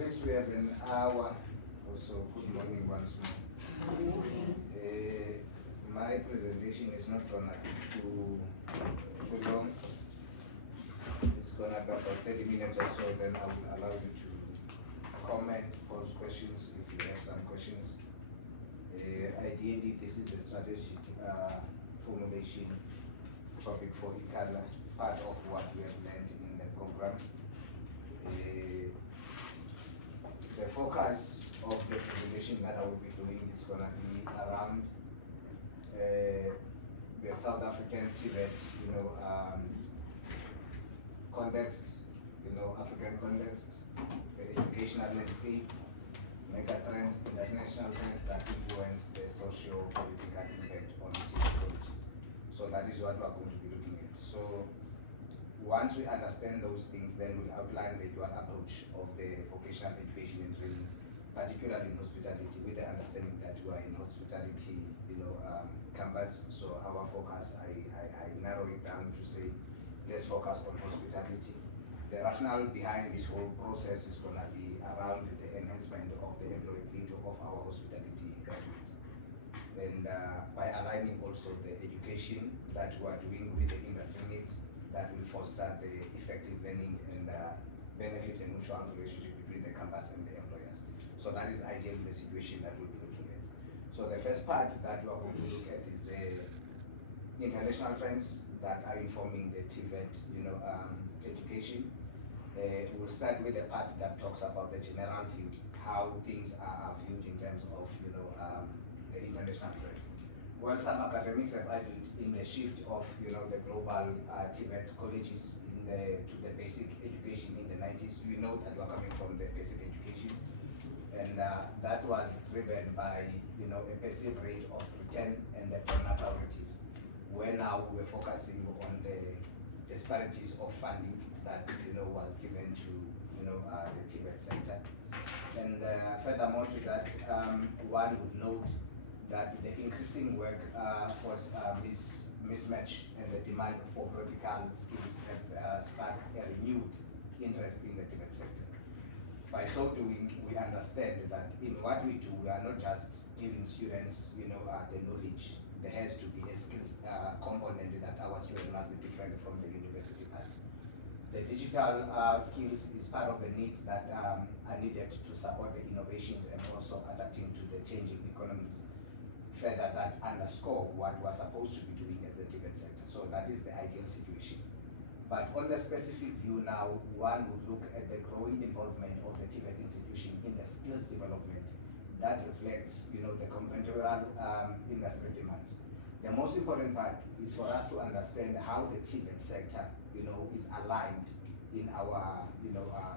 Colleagues, we have an hour or so. Good morning once more. My presentation is not gonna be too long. It's gonna be about 30 minutes or so, then I will allow you to comment, pose questions if you have some questions. Ideally, this is a strategic formulation topic for ICALA, part of what we have learned in the program. The focus of the presentation that I will be doing is going to be around the South African Tibet, context, African context, the educational landscape, mega trends, international trends that influence the socio-political impact on Tibet colleges. So that is what we are going to be looking at. So once we understand those things, then we'll outline the dual approach of the vocational education and training, particularly in hospitality, with the understanding that we are in hospitality, campus. So our focus, I narrow it down to say, let's focus on hospitality. The rationale behind this whole process is going to be around the enhancement of the employability of our hospitality graduates. And by aligning also the education that we are doing with the industry needs, that will foster the effective learning and benefit the mutual relationship between the campus and the employers. So that is ideally the situation that we'll be looking at. So the first part that we are going to look at is the international trends that are informing the TVET, education. We'll start with the part that talks about the general view, how things are viewed in terms of, the international trends. Well, some academics have argued in the shift of, the global Tibet colleges to the basic education in the 90s. You know that we're coming from the basic education, and that was driven by, a perceived rate of return and the donor priorities. Where now we're focusing on the disparities of funding that, was given to, the Tibet sector. And furthermore to that, one would note that the increasing workforce mismatch and the demand for practical skills have sparked a renewed interest in the Tibet sector. By so doing, we understand that in what we do, we are not just giving students, the knowledge. There has to be a skill component that our students must be different from the university part. The digital skills is part of the needs that are needed to support the innovations and also adapting to the changing economies. Further, that underscore what we're supposed to be doing as the Tibet sector. So that is the ideal situation. But on the specific view now, one would look at the growing involvement of the Tibet institution in the skills development that reflects, the contemporary industry demands. The most important part is for us to understand how the Tibet sector, is aligned in our,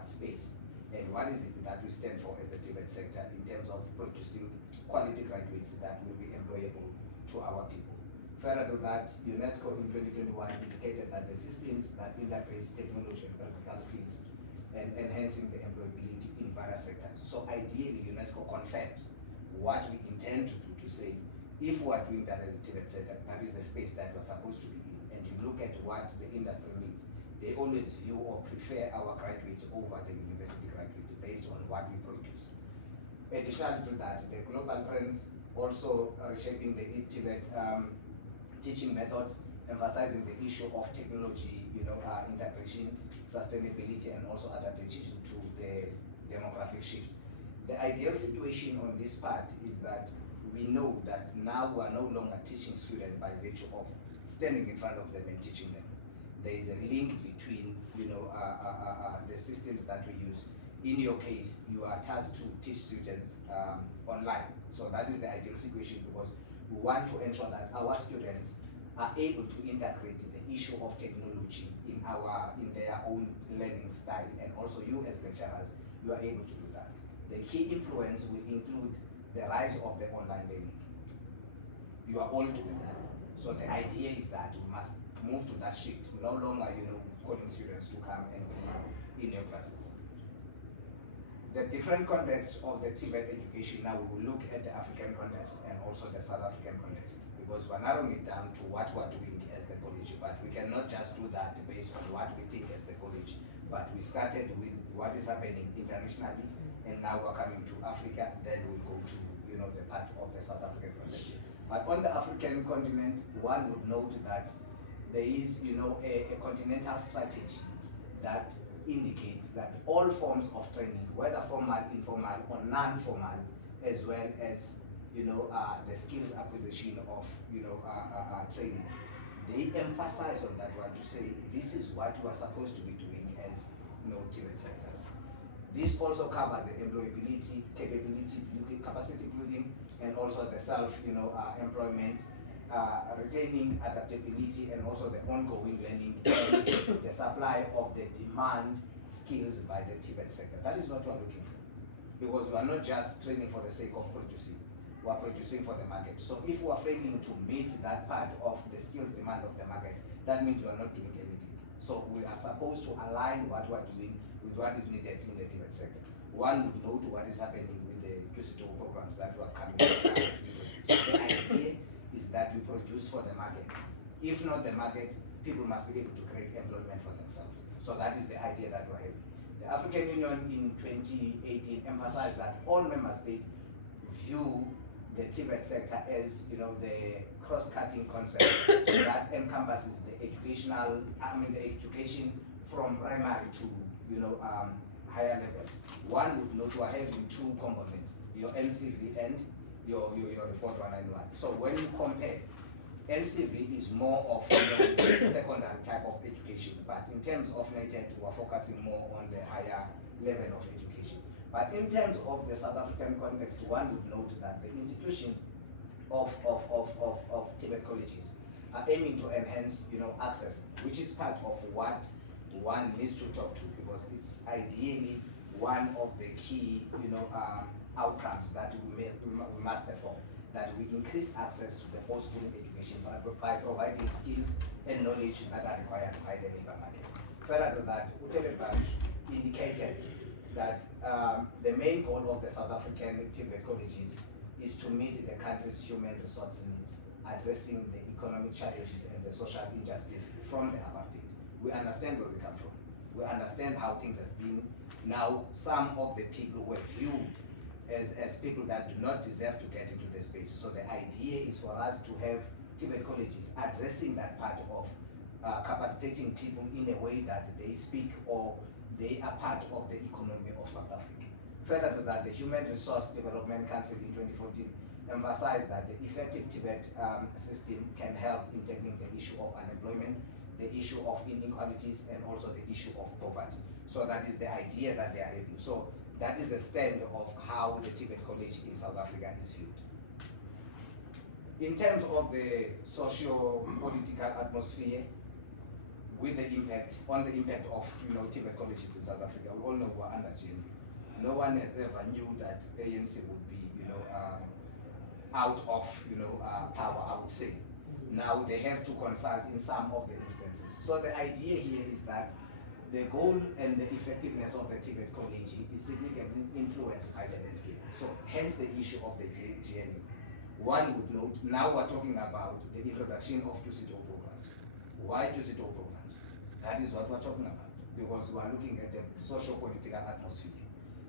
space. And what is it that we stand for as the Tibet sector in terms of producing quality graduates that will be employable to our people. Further to that, UNESCO in 2021 indicated that the systems that integrates technology and practical skills and enhancing the employability in various sectors. So ideally, UNESCO confirms what we intend to do, to say, if we are doing that as a Tibet sector, that is the space that we're supposed to be in. And you look at what the industry needs, they always view or prefer our graduates over the university graduates based on what we produce. Additionally to that, the global trends also reshaping the Tibet teaching methods, emphasizing the issue of technology, integration, sustainability, and also adaptation to the demographic shifts. The ideal situation on this part is that we know that now we are no longer teaching students by virtue of standing in front of them and teaching them. There is a link between, the systems that we use. In your case, you are tasked to teach students online. So that is the ideal situation, because we want to ensure that our students are able to integrate the issue of technology in their own learning style, and also you as lecturers, you are able to do that. The key influence will include the rise of the online learning. You are all doing that. So the idea is that we must move to that shift. No longer, calling students to come and be in your classes. The different contexts of the Tibet education, now we will look at the African context and also the South African context, because we're narrowing it down to what we're doing as the college, but we cannot just do that based on what we think as the college, but we started with what is happening internationally and now we're coming to Africa, then we'll go to, you know, the part of the South African context. But on the African continent, one would note that there is, you know, a continental strategy that indicates that all forms of training, whether formal, informal, or non-formal, as well as, you know, the skills acquisition of, you know, training, they emphasize on that one to say this is what we are supposed to be doing as, you know, TVET sectors. This also covers the employability, capability building, capacity building, and also the self, you know, employment, retaining adaptability, and also the ongoing learning, and the supply of the demand skills by the TVET sector. That is what we are looking for, because we are not just training for the sake of producing. We are producing for the market. So if we are failing to meet that part of the skills demand of the market, that means we are not doing anything. So we are supposed to align what we are doing with what is needed in the TVET sector. One would note what is happening with the QCTO programs that we are coming to produce. So the idea is that we produce for the market. If not the market, people must be able to create employment for themselves. So that is the idea that we're having. The African Union in 2018 emphasized that all member states view the TVET sector as, you know, the cross-cutting concept that encompasses the educational, the education from primary to, you know, higher levels. One would note we're having two components, your NCV and your report 191. So when you compare, NCV is more of, you know, secondary type of education, but in terms of NATED, we're focusing more on the higher level of education. But in terms of the South African context, one would note that the institution of TVET colleges are aiming to enhance, you know, access, which is part of what one needs to talk to, because it's ideally one of the key, you know, outcomes that we must perform, that we increase access to the post-school education by providing skills and knowledge that are required by the labor market. Further to that, Utele Branch indicated that the main goal of the South African TVET colleges is to meet the country's human resource needs, addressing the economic challenges and the social injustice from the apartheid. We understand where we come from. We understand how things have been. Now, some of the people were viewed as people that do not deserve to get into the space. So the idea is for us to have TVET colleges addressing that part of capacitating people in a way that they speak or they are part of the economy of South Africa. Further to that, the Human Resource Development Council in 2014 emphasized that the effective TVET system can help in tackling the issue of unemployment, the issue of inequalities, and also the issue of poverty. So that is the idea that they are having. So that is the stand of how the TVET College in South Africa is viewed. In terms of the socio-political atmosphere, with the impact, on the impact of, you know, TVET colleges in South Africa, we all know we're under GNU. No one has ever knew that ANC would be, you know, out of, you know, power, I would say. Now they have to consult in some of the instances. So the idea here is that the goal and the effectiveness of the TVET college is significantly influenced by the landscape. So hence the issue of the GNU. One would note, now we're talking about the introduction of QCTO programs. Why QCTO programs? That is what we're talking about, because we are looking at the socio-political atmosphere.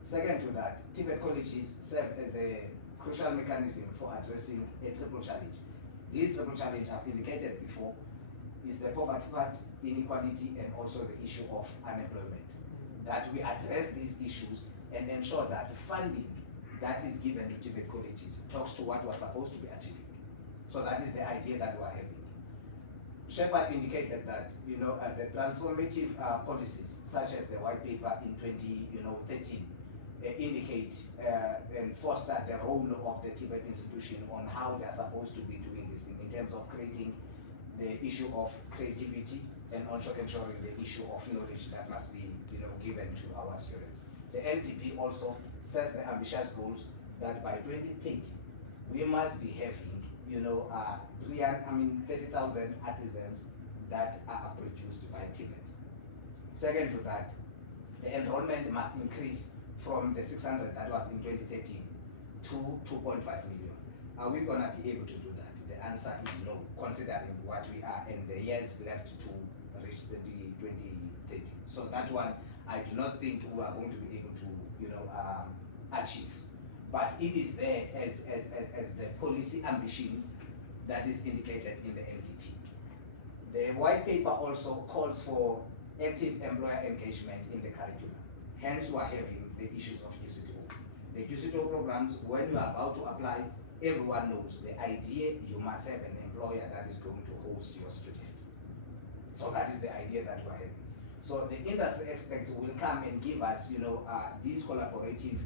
Second to that, TVET colleges serve as a crucial mechanism for addressing a triple challenge. This triple challenge I've indicated before is the poverty part, inequality, and also the issue of unemployment. That we address these issues and ensure that funding that is given to TVET colleges talks to what we're supposed to be achieving. So that is the idea that we're having. Shepard indicated that, you know, the transformative policies, such as the white paper in 2013, indicate and foster the role of the TVET institution on how they are supposed to be doing this thing in terms of creating the issue of creativity and also ensuring the issue of knowledge that must be, you know, given to our students. The NDP also sets the ambitious goals that by 2030 we must be having, you know, 30,000 artisans that are produced by TVET. Second to that, the enrollment must increase from the 600 that was in 2013 to 2.5 million. Are we going to be able to do that? The answer is no, considering what we are and the years left to reach the 2030. So that one, I do not think we are going to be able to, you know, achieve. But it is there as the policy ambition that is indicated in the NDP. The white paper also calls for active employer engagement in the curriculum. Hence, we are having the issues of QCTO. The QCTO programs, when you are about to apply, everyone knows the idea you must have an employer that is going to host your students. So that is the idea that we are having. So the industry experts will come and give us, these collaborative,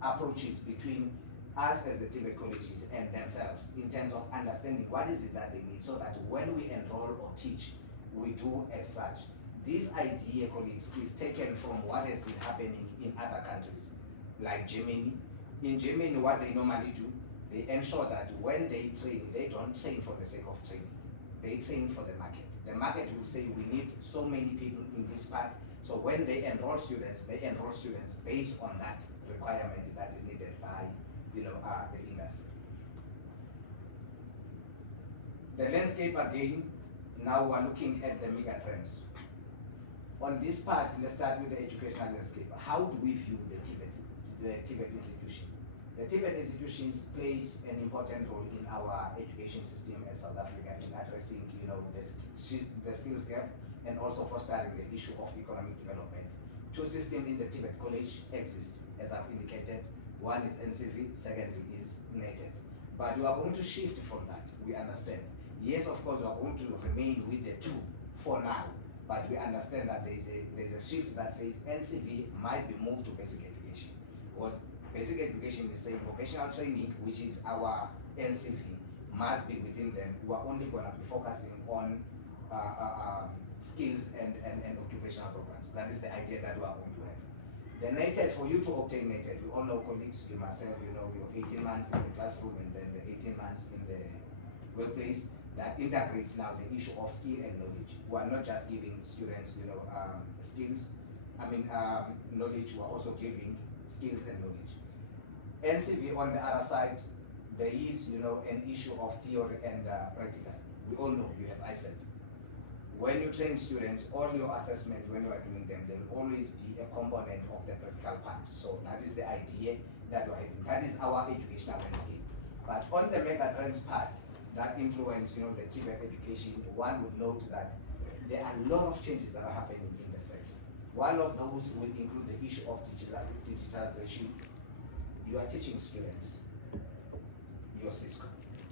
approaches between us as the TVET colleges and themselves in terms of understanding what is it that they need, so that when we enroll or teach, we do as such. This idea, colleagues, is taken from what has been happening in other countries, like Germany. In Germany, what they normally do, they ensure that when they train, they don't train for the sake of training. They train for the market. The market will say, we need so many people in this part. So when they enroll students based on that requirement that is needed by the industry. The landscape again, now we're looking at the mega trends. On this part, let's start with the educational landscape. How do we view the TVET institution? The TVET institutions plays an important role in our education system as South Africa in addressing, the skills gap and also fostering the issue of economic development. Two systems in the TVET college exist, as I've indicated. One is NCV, secondly is NATED. But we are going to shift from that, we understand. Yes, of course, we are going to remain with the two for now, but we understand that there's a shift that says NCV might be moved to basic education. Because basic education is saying vocational training, which is our NCV, must be within them. We are only going to be focusing on skills and occupational programs. That is the idea that we are going to have. The NATED, for you to obtain NATED, we all know, colleagues, you must have, your 18 months in the classroom and then the 18 months in the workplace. That integrates now the issue of skill and knowledge. We are not just giving students, skills, knowledge, we are also giving skills and knowledge. NCV, on the other side, there is, an issue of theory and practical. We all know you have ISET. When you train students, all your assessment, when you are doing them, there will always be a component of the practical part. So that is the idea that we're having. That is our educational landscape. But on the mega trends part, that influence, the TVET education, one would note that there are a lot of changes that are happening in the sector. One of those will include the issue of digitalization. You are teaching students your Cisco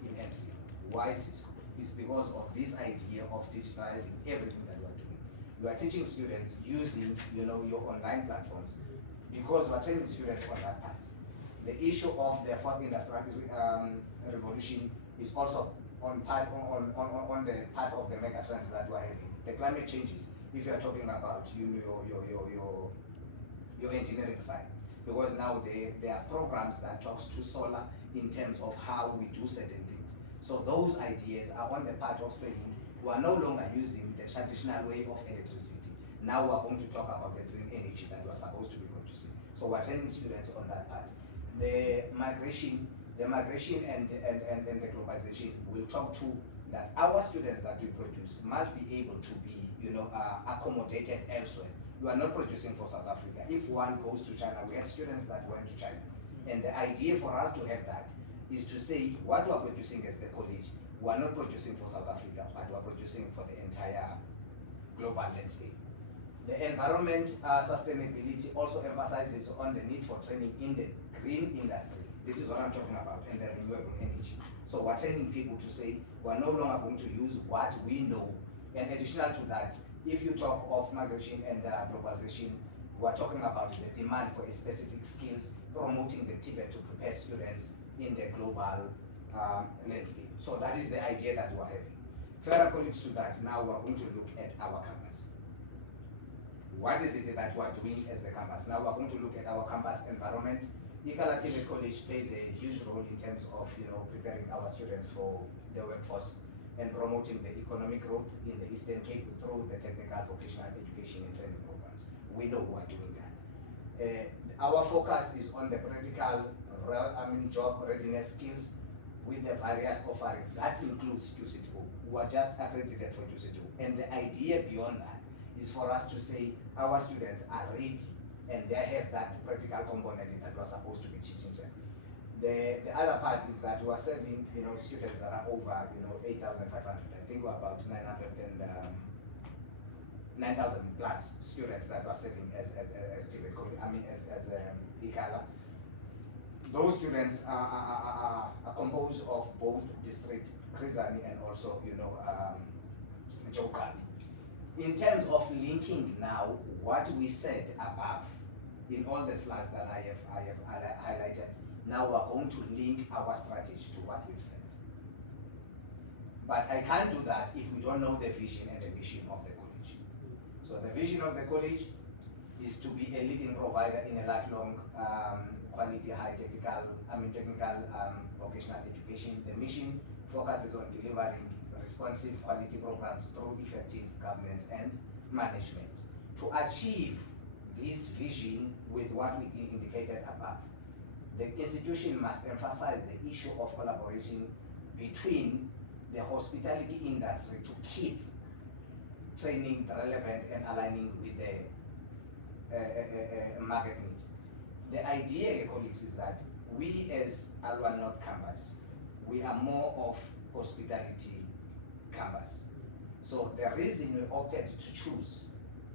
in NC. Why Cisco? It's because of this idea of digitalizing everything that you are doing. You are teaching students using, your online platforms, because we are training students on that part. The issue of the fourth industrial revolution is also on the part of the mega trends that we are having. The climate changes, if you are talking about your engineering side, because now there are programs that talks to solar in terms of how we do certain things. So those ideas are on the part of saying we are no longer using the traditional way of electricity. Now we are going to talk about the green energy that we are supposed to be producing. So we're training students on that part. The migration and the globalization will talk to that our students that we produce must be able to be, accommodated elsewhere. We are not producing for South Africa. If one goes to China, we have students that went to China. And the idea for us to have that is to say what we are producing as the college, we are not producing for South Africa, but we are producing for the entire global landscape. The environment sustainability also emphasizes on the need for training in the green industry. This is what I'm talking about, and the renewable energy. So we're training people to say we're no longer going to use what we know. And additional to that, if you talk of migration and globalization, we're talking about the demand for specific skills, promoting the TVET to prepare students in the global landscape. So that is the idea that we're having. Further colleagues to that, now we're going to look at our campus. What is it that we're doing as the campus? Now we're going to look at our campus environment. Ikala TVET College plays a huge role in terms of preparing our students for the workforce and promoting the economic growth in the Eastern Cape through the technical vocational education and training programs. We know we are doing that. Our focus is on the practical job readiness skills with the various offerings. That includes QCTO. We are just accredited for QCTO. And the idea beyond that is for us to say our students are ready and they have that practical component that we're supposed to be teaching them. The other part is that we are serving, students that are over, 8,500. I think we're about 9,000 plus students that we're serving as TVET, as ICALA. Those students are composed of both district, Chris Hani, and also, Joe Kabi. In terms of linking now, what we said above, in all the slides that I have highlighted, now we're going to link our strategy to what we've said. But I can't do that if we don't know the vision and the mission of the college. So the vision of the college is to be a leading provider in a lifelong quality, high technical vocational education. The mission focuses on delivering responsive quality programs through effective governance and management. To achieve this vision with what we indicated above, the institution must emphasize the issue of collaboration between the hospitality industry to keep training relevant and aligning with the market needs. The idea, colleagues, is that we as Alwan North campus, we are more of hospitality campus. So the reason we opted to choose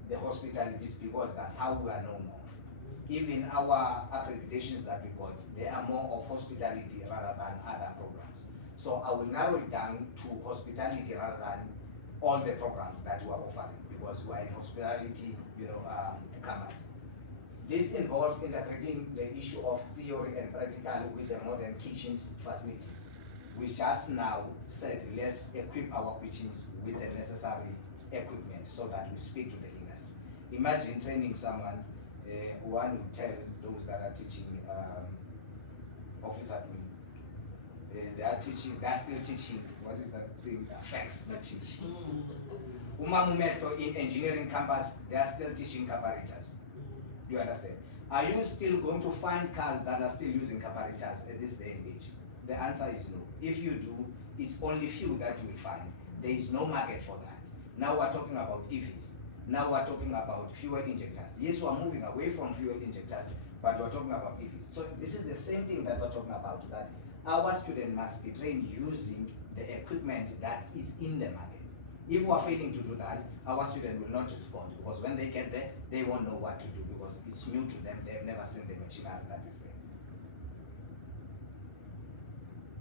the hospitality is because that's how we are known of. Even our accreditations that we got, they are more of hospitality rather than other programs. So I will narrow it down to hospitality rather than all the programs that we are offering, because we are in hospitality, campus. This involves integrating the issue of theory and practical with the modern kitchens facilities. We just now said let's equip our kitchens with the necessary equipment so that we speak to the industry. Imagine training someone, one would tell those that are teaching office admin, they are still teaching, what is that thing, fax, not teaching. In engineering campus, they are still teaching carburetors. Do you understand? Are you still going to find cars that are still using carburetors at this day and age? The answer is no. If you do, it's only few that you will find. There is no market for that. Now we're talking about EVs. Now we're talking about fuel injectors. Yes, we're moving away from fuel injectors, but we're talking about EVs. So this is the same thing that we're talking about, that our student must be trained using the equipment that is in the market. If we are failing to do that, our student will not respond, because when they get there, they won't know what to do because it's new to them. They've never seen the machinery that is there.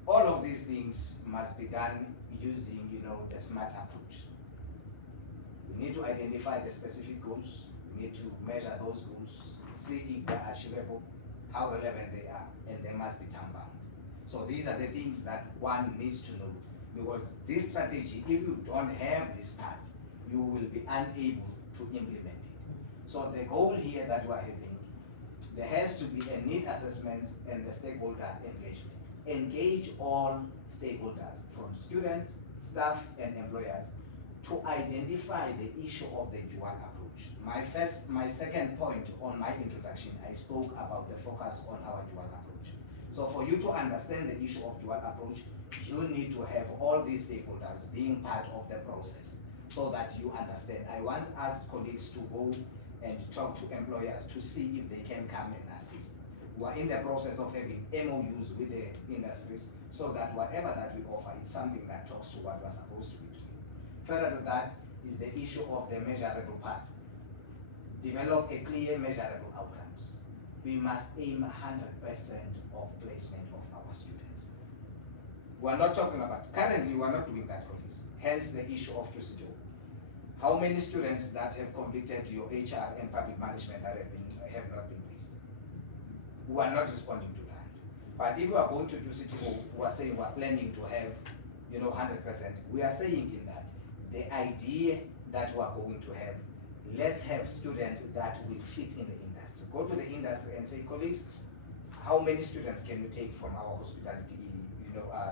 All of these things must be done using, the SMART approach. We need to identify the specific goals. We need to measure those goals, see if they're achievable, how relevant they are, and they must be time-bound. So these are the things that one needs to know, because this strategy, if you don't have this part, you will be unable to implement it. So the goal here that we're having, there has to be a need assessment and the stakeholder engagement. Engage all stakeholders, from students, staff, and employers, to identify the issue of the dual approach. My second point on my introduction, I spoke about the focus on our dual approach. So for you to understand the issue of dual approach, you need to have all these stakeholders being part of the process so that you understand. I once asked colleagues to go and talk to employers to see if they can come and assist. We are in the process of having MOUs with the industries so that whatever that we offer is something that talks to what we're supposed to be doing. Further to that is the issue of the measurable part. Develop a clear measurable outcomes. We must aim 100% of placement of our students. We're not talking about, currently we're not doing that, colleagues. Hence the issue of QCITO. How many students that have completed your HR and public management that have not been placed? We are not responding to that. But if we are going to do CTO, we are saying we are planning to have, 100%. We are saying in that the idea that we are going to have, let's have students that will fit in the industry. Go to the industry and say, colleagues, how many students can you take from our hospitality,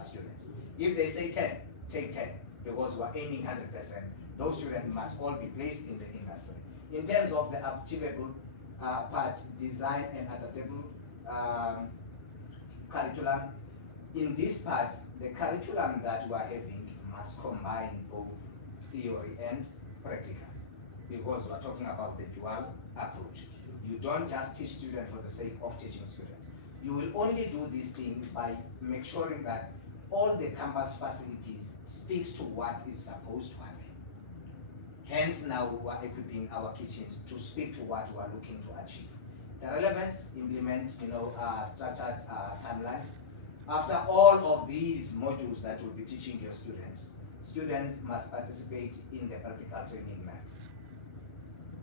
students? If they say 10, take 10, because we are aiming 100%. Those students must all be placed in the industry. In terms of the achievable part, design and adaptable curriculum, in this part, the curriculum that we are having must combine both theory and practical, because we are talking about the dual approach. You don't just teach students for the sake of teaching students. You will only do this thing by make sure that all the campus facilities speaks to what is supposed to happen. Hence now we are equipping our kitchens to speak to what we are looking to achieve. The relevance, implement, structured timelines. After all of these modules that will be teaching your students must participate in the practical training map.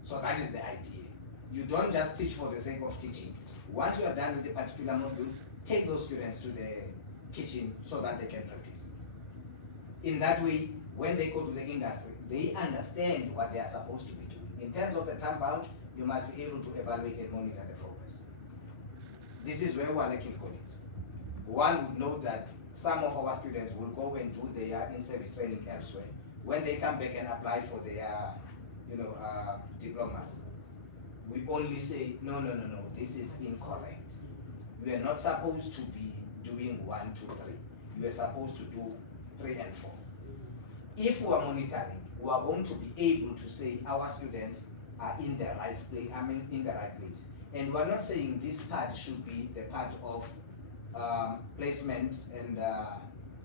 So that is the idea. You don't just teach for the sake of teaching. Once you are done with a particular module, take those students to the kitchen so that they can practice. In that way, when they go to the industry, they understand what they are supposed to be doing. In terms of the time bound, you must be able to evaluate and monitor the progress. This is where we are lacking colleagues. One would know that some of our students will go and do their in-service training elsewhere. When they come back and apply for their diplomas, we only say, no, this is incorrect. You are not supposed to be doing 1, 2, 3. You are supposed to do 3 and 4. If we are monitoring, we are going to be able to say our students are in the right place. And we are not saying this part should be the part of placement and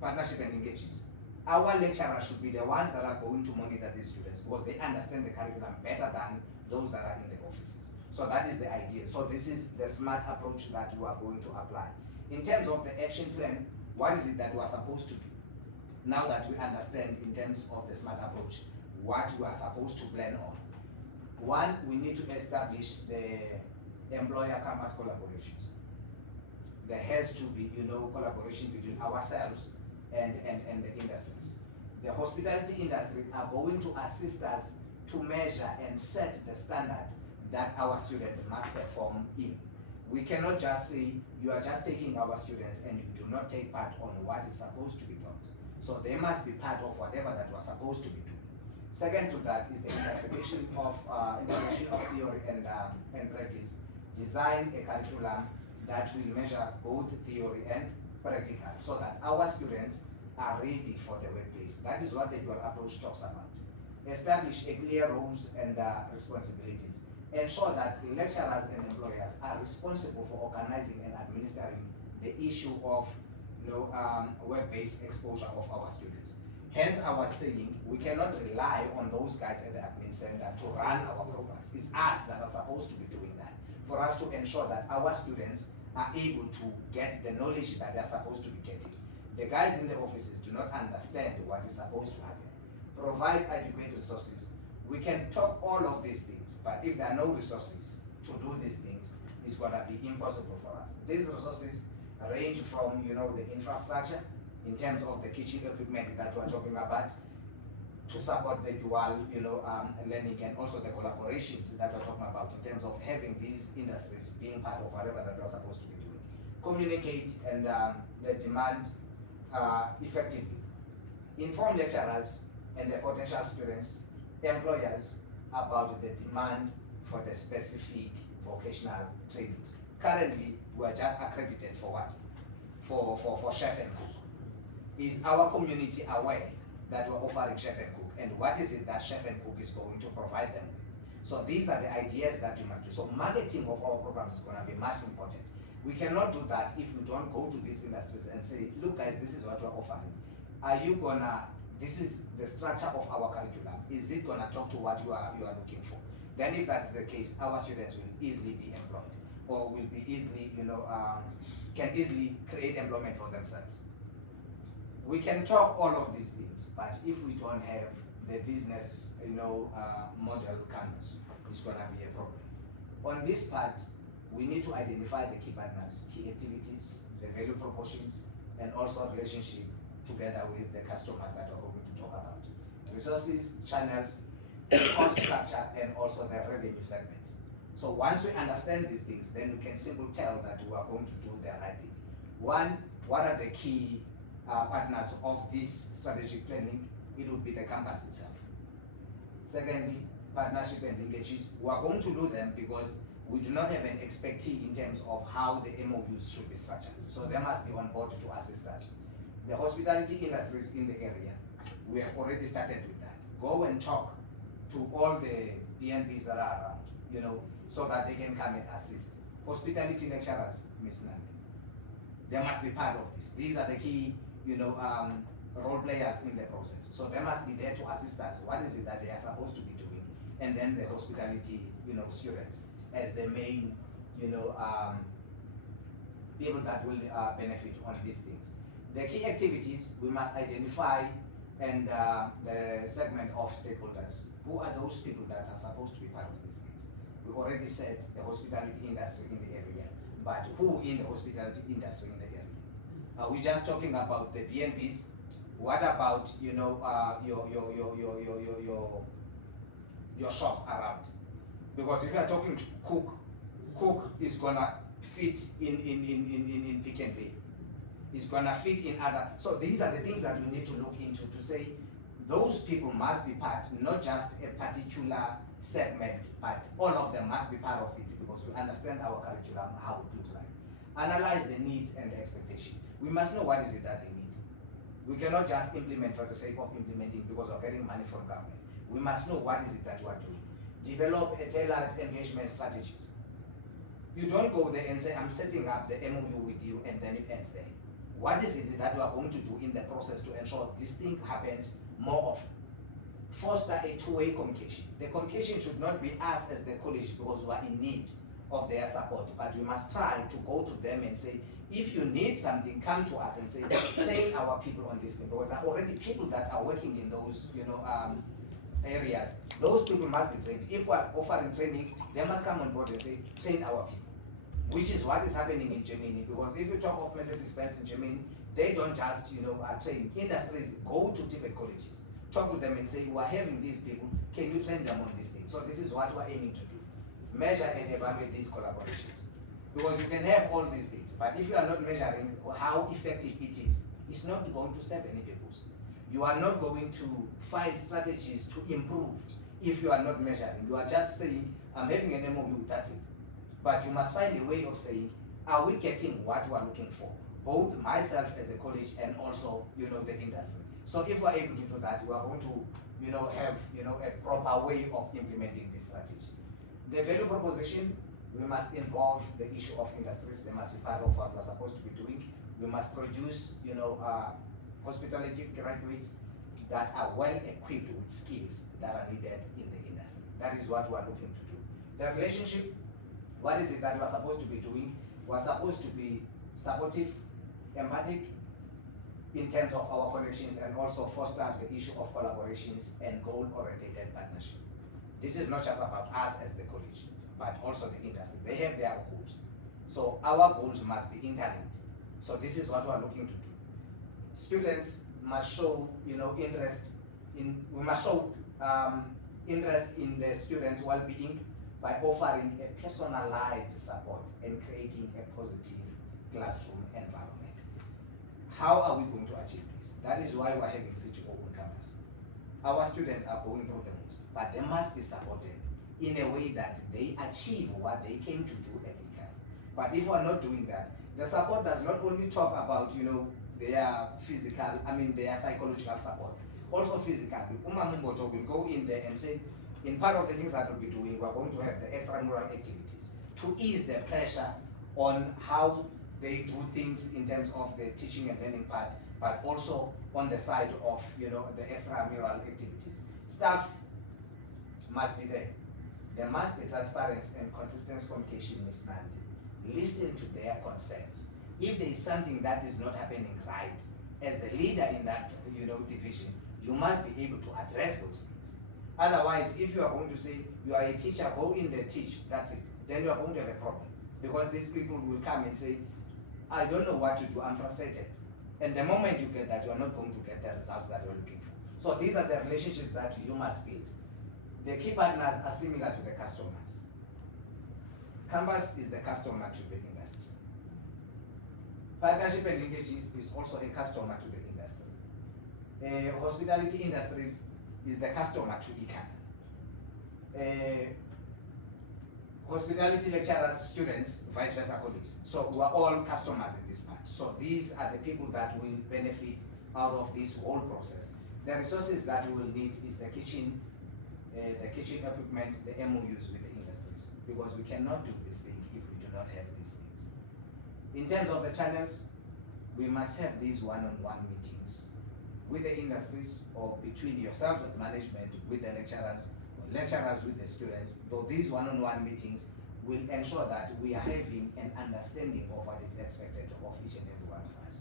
partnership and engages. Our lecturers should be the ones that are going to monitor these students because they understand the curriculum better than those that are in the offices. So that is the idea. So this is the smart approach that we are going to apply. In terms of the action plan, what is it that we are supposed to do? Now that we understand in terms of the smart approach, what we are supposed to plan on. One, we need to establish the employer-campus collaborations. There has to be, collaboration between ourselves and the industries. The hospitality industry are going to assist us to measure and set the standard that our students must perform in. We cannot just say, you are just taking our students and you do not take part on what is supposed to be taught. So they must be part of whatever that was supposed to be doing. Second to that is the interpretation of theory and practice. Design a curriculum that will measure both theory and practical so that our students are ready for the workplace. That is what the dual approach talks about. Establish a clear roles and responsibilities. Ensure that lecturers and employers are responsible for organizing and administering the issue of work-based exposure of our students. Hence, I was saying we cannot rely on those guys at the admin center to run our programs. It's us that are supposed to be doing that, for us to ensure that our students are able to get the knowledge that they're supposed to be getting. The guys in the offices do not understand what is supposed to happen. Provide adequate resources. We can talk all of these things, but if there are no resources to do these things, it's going to be impossible for us. These resources range from the infrastructure in terms of the kitchen equipment that we're talking about, to support the dual learning, and also the collaborations that we're talking about in terms of having these industries being part of whatever that we're supposed to be doing. Communicate and the demand effectively. Inform lecturers and the potential students, employers about the demand for the specific vocational trainings. Currently, we are just accredited for what? For chef and cook. Is our community aware that we're offering chef and cook, and what is it that chef and cook is going to provide them with? So these are the ideas that we must do. So marketing of our programs is going to be much important. We cannot do that if we don't go to these industries and say, look guys, this is what we're offering. Are you gonna, this is the structure of our curriculum. Is it gonna talk to what you are looking for? Then if that's the case, our students will easily be employed, or will be easily, can easily create employment for themselves. We can talk all of these things, but if we don't have the business, model canvas, it's gonna be a problem. On this part, we need to identify the key partners, key activities, the value proportions, and also relationship together with the customers that we're going to talk about. Resources, channels, cost structure, and also the revenue segments. So once we understand these things, then we can simply tell that we are going to do the right thing. One, what are the key partners of this strategic planning? It would be the campus itself. Secondly, partnership and linkages. We are going to do them because we do not have an expertise in terms of how the MOUs should be structured. So they must be on board to assist us. The hospitality industries in the area, we have already started with that. Go and talk to all the DNBs that are around, so that they can come and assist. Hospitality lecturers, Ms. Nandi, they must be part of this. These are the key, role players in the process. So they must be there to assist us. What is it that they are supposed to be doing? And then the hospitality, students as the main, people that will benefit on these things. The key activities, we must identify and the segment of stakeholders. Who are those people that are supposed to be part of these things? We already said the hospitality industry in the area, but who in the hospitality industry in the area? Are we just talking about the B&Bs? What about your shops around? Because if you are talking to Cook is gonna fit in Pick n Pay. It's gonna fit in other. So these are the things that we need to look into to say those people must be part, not just a particular segment, but all of them must be part of it because we understand our curriculum, how it looks like. Analyze the needs and the expectation. We must know what is it that they need. We cannot just implement for the sake of implementing because we're getting money from government. We must know what is it that you are doing. Develop a tailored engagement strategies. You don't go there and say, I'm setting up the MOU with you and then it ends there. What is it that you are going to do in the process to ensure this thing happens more often? Foster a two-way communication. The communication should not be us as the college because we are in need of their support, but we must try to go to them and say, if you need something, come to us and say, train our people on this thing, because there are already people that are working in those, areas. Those people must be trained. If we are offering trainings, they must come on board and say, train our people. Which is what is happening in Germany, because if you talk of Mercedes-Benz in Germany, they don't just, train. Industries go to different colleges, talk to them and say, we are having these people, can you train them on this thing? So this is what we're aiming to do. Measure and evaluate these collaborations. Because you can have all these things, but if you are not measuring how effective it is, it's not going to serve any purpose. You are not going to find strategies to improve if you are not measuring. You are just saying, I'm having an MOU, that's it. But you must find a way of saying, are we getting what we are looking for? Both myself as a college and also, the industry. So if we're able to do that, we are going to, have, a proper way of implementing this strategy. The value proposition, we must involve the issue of industries. They must be part of what we're supposed to be doing. We must produce, hospitality graduates that are well equipped with skills that are needed in the industry. That is what we're looking to do. The relationship, what is it that we're supposed to be doing? We're supposed to be supportive, empathic in terms of our connections, and also foster the issue of collaborations and goal-oriented partnership. This is not just about us as the college, but also the industry. They have their goals. So our goals must be interlinked. So this is what we're looking to do. Students must show, interest in the students' well-being by offering a personalized support and creating a positive classroom environment. How are we going to achieve this? That is why we're having such open campus. Our students are going through the most, but they must be supported in a way that they achieve what they came to do at ICAN. But if we're not doing that, the support does not only talk about, their physical, their psychological support, also physically. Umamumboto will go in there and say, in part of the things that we'll be doing, we're going to have the extramural activities to ease the pressure on how they do things in terms of the teaching and learning part, but also on the side of, the extramural activities. Staff must be there. There must be transparency and consistent communication, Ms. Nandi. Listen to their concerns. If there is something that is not happening right, as the leader in that, division, you must be able to address those things. Otherwise, if you are going to say, you are a teacher, go in there, teach, that's it, then you are going to have a problem. Because these people will come and say, I don't know what to do, I'm frustrated. And the moment you get that, you are not going to get the results that you're looking for. So these are the relationships that you must build. The key partners are similar to the customers. Campus is the customer to the industry. Partnership and linkages is also a customer to the industry. Hospitality industries is the customer to ICAN. Hospitality lecturers, students, vice versa colleagues. So we are all customers in this part. So these are the people that will benefit out of this whole process. The resources that we will need is the kitchen equipment, the MOUs with the industries. because we cannot do this thing if we do not have these things. In terms of the channels, we must have these one-on-one meetings with the industries or between yourselves as management with the lecturers or lecturers with the students. Though these one-on-one meetings will ensure that we are having an understanding of what is expected of each and every one of us.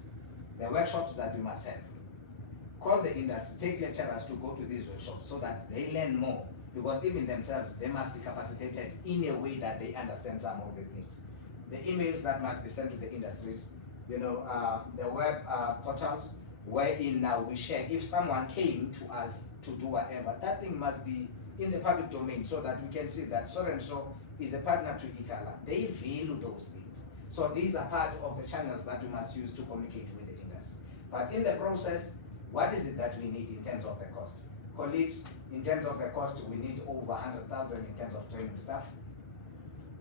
The workshops that we must have, call the industry, take lecturers to go to these workshops so that they learn more, because even themselves, they must be capacitated in a way that they understand some of the things. The emails that must be sent to the industries, the web portals, wherein now we share. If someone came to us to do whatever, that thing must be in the public domain so that we can see that so and so is a partner to ICALA. They value those things. So these are part of the channels that we must use to communicate with the industry. But in the process, what is it that we need in terms of the cost? Colleagues, in terms of the cost, we need over 100,000 in terms of training staff.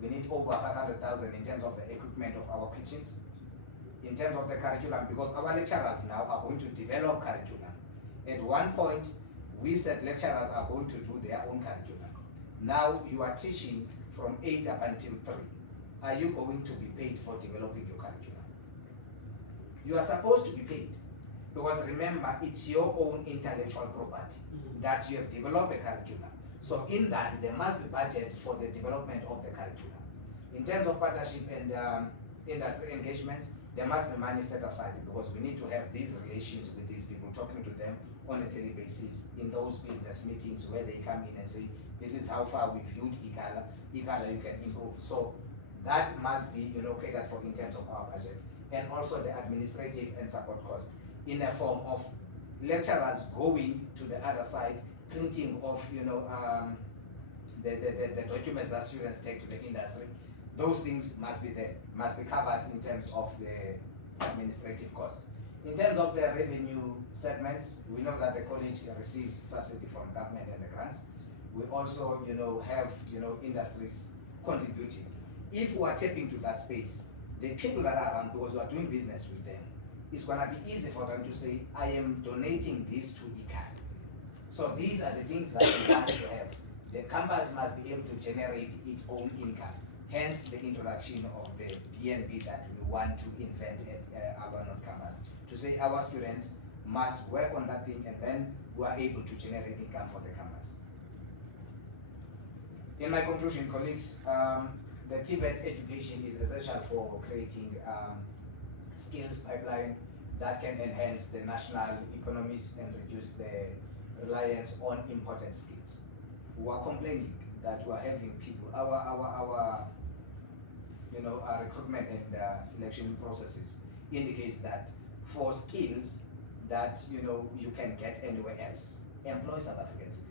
We need over 500,000 in terms of the equipment of our kitchens. In terms of the curriculum, because our lecturers now are going to develop curriculum. At one point, we said lecturers are going to do their own curriculum. Now you are teaching from 8 up until 3. Are you going to be paid for developing your curriculum? You are supposed to be paid. Because remember, it's your own intellectual property that you have developed a curriculum. So in that, there must be budget for the development of the curriculum. In terms of partnership and industry engagements, there must be money set aside because we need to have these relations with these people, talking to them on a daily basis in those business meetings where they come in and say, this is how far we viewed ICALA, ICALA you can improve. So that must be catered for in terms of our budget. And also the administrative and support cost in a form of lecturers going to the other side, printing off the documents that students take to the industry. Those things must be there, must be covered in terms of the administrative cost. In terms of the revenue segments, we know that the college receives subsidy from government and the grants. We also have industries contributing. If we are tapping to that space, the people that are around, because we are doing business with them, it's going to be easy for them to say, I am donating this to ICALA. So these are the things that we want to have. The campus must be able to generate its own income. Hence the introduction of the BNB that we want to invent at our North campus. To say our students must work on that thing and then we are able to generate income for the campus. In my conclusion, colleagues, the TVET education is essential for creating skills pipeline that can enhance the national economies and reduce the reliance on imported skills. We are complaining that we are having people, our recruitment and selection processes indicates that for skills that you can get anywhere else, employ South African citizens.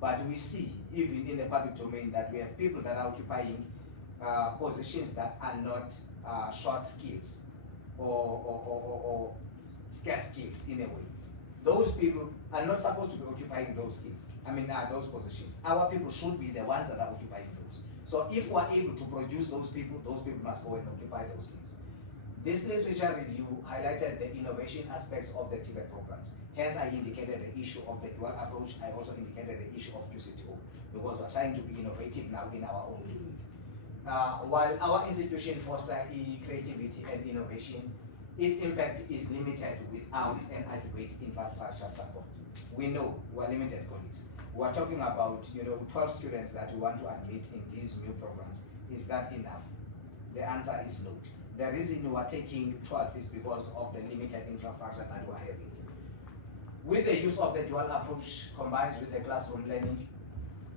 But we see even in the public domain that we have people that are occupying positions that are not short skills or scarce skills in a way. Those people are not supposed to be occupying those skills. Those positions. Our people should be the ones that are occupying those. So if we're able to produce those people must go and occupy those skills. This literature review highlighted the innovation aspects of the TVET programs. Hence, I indicated the issue of the dual approach. I also indicated the issue of QCTO because we're trying to be innovative now in our own doing. While our institution fosters creativity and innovation, its impact is limited without an adequate infrastructure support. We know we're limited, colleagues. We're talking about 12 students that we want to admit in these new programs. Is that enough? The answer is no. The reason we're taking 12 is because of the limited infrastructure that we're having. With the use of the dual approach combined with the classroom learning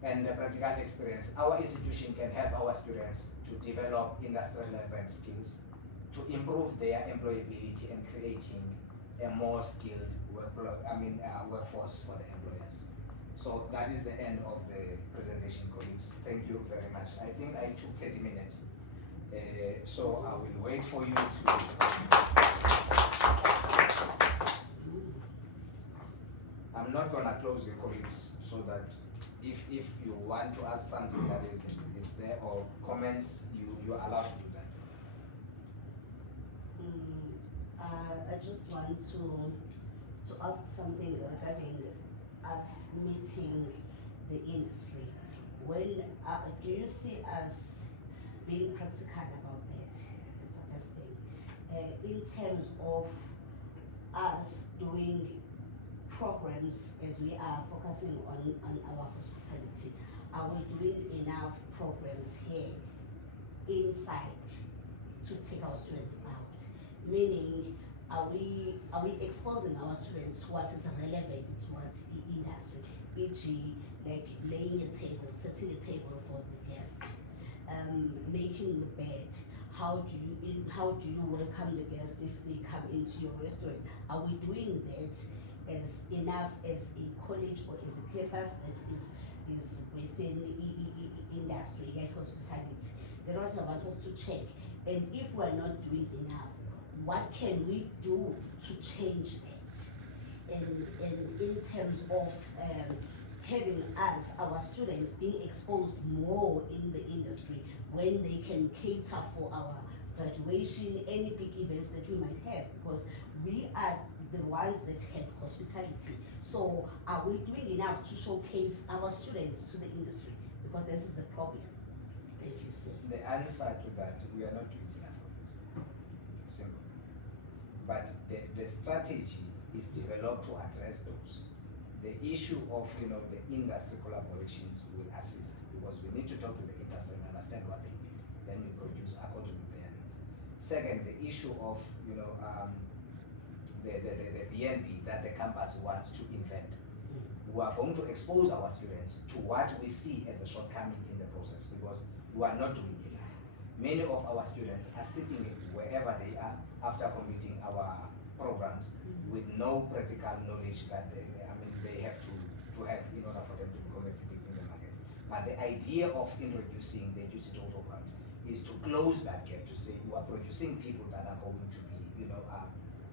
and the practical experience, our institution can help our students to develop industry relevant skills, to improve their employability and creating a more skilled workforce for the employers. So that is the end of the presentation, colleagues. Thank you very much. I think I took 30 minutes. So I will wait for you to... I'm not going to close the colleagues so that if you want to ask something that is there or comments, you're allowed to do that. I just want to ask something regarding us meeting the industry. When do you see us being practical about that? The sort of thing, in terms of us doing programs as we are focusing on our hospitality. Are we doing enough programs here inside to take our students out? Meaning, are we exposing our students to what is relevant towards the industry, e.g., like laying a table, setting a table for the guest, making the bed. How do you welcome the guest if they come into your restaurant? Are we doing that as enough as a college or as a campus that is within the industry and hospitality? That's what I want us to check. And if we're not doing enough, what can we do to change that? And in terms of having us, our students, being exposed more in the industry when they can cater for our graduation, any big events that we might have, because we are the ones that have hospitality. So are we doing enough to showcase our students to the industry? Because this is the problem, as you say. The answer to that, we are not doing enough of it. Simple. But the strategy is developed to address those. The issue of the industry collaborations will assist, because we need to talk to the industry and understand what they need. Then we produce according to their needs. Second, the issue of the BNB that the campus wants to invent. We are going to expose our students to what we see as a shortcoming in the process, because we are not doing enough. Many of our students are sitting wherever they are after completing our programs with no practical knowledge that they have to have in order for them to be competitive in the market. But the idea of introducing the duty total part is to close that gap, to say we are producing people that are going to be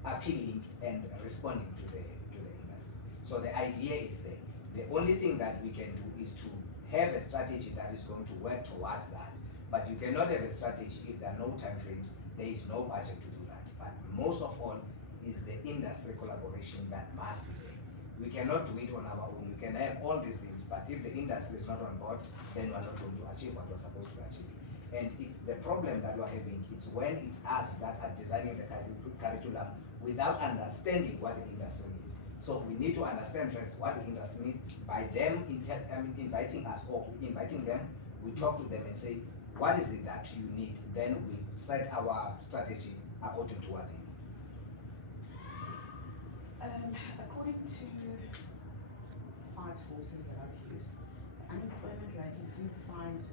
appealing and responding to the industry. So the idea is there. The only thing that we can do is to have a strategy that is going to work towards that. But you cannot have a strategy if there are no time frames, there is no budget to do that. But most of all is the industry collaboration that must be there. We cannot do it on our own. We can have all these things, but if the industry is not on board, then we're not going to achieve what we're supposed to achieve. And it's the problem that we're having. It's when it's us that are designing the curriculum without understanding what the industry needs. So we need to understand first what the industry needs. By them inviting us or inviting them, we talk to them and say, what is it that you need? Then we set our strategy according to what they need. According to 5 sources that I've used, the unemployment rate in food science,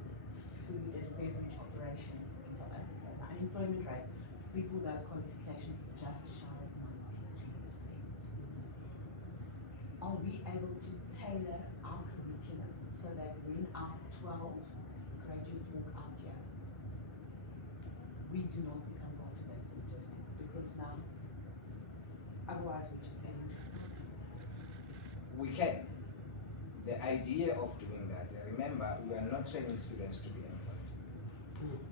food and beverage operations in South Africa, the unemployment rate for people with those qualifications is just shy of 92%. Are we able to tailor our curriculum so that when our 12 graduates walk out here, we do not become part of that statistic? Because now, otherwise we're just paying. We can. The idea of doing that, remember, we are not training students to be employed.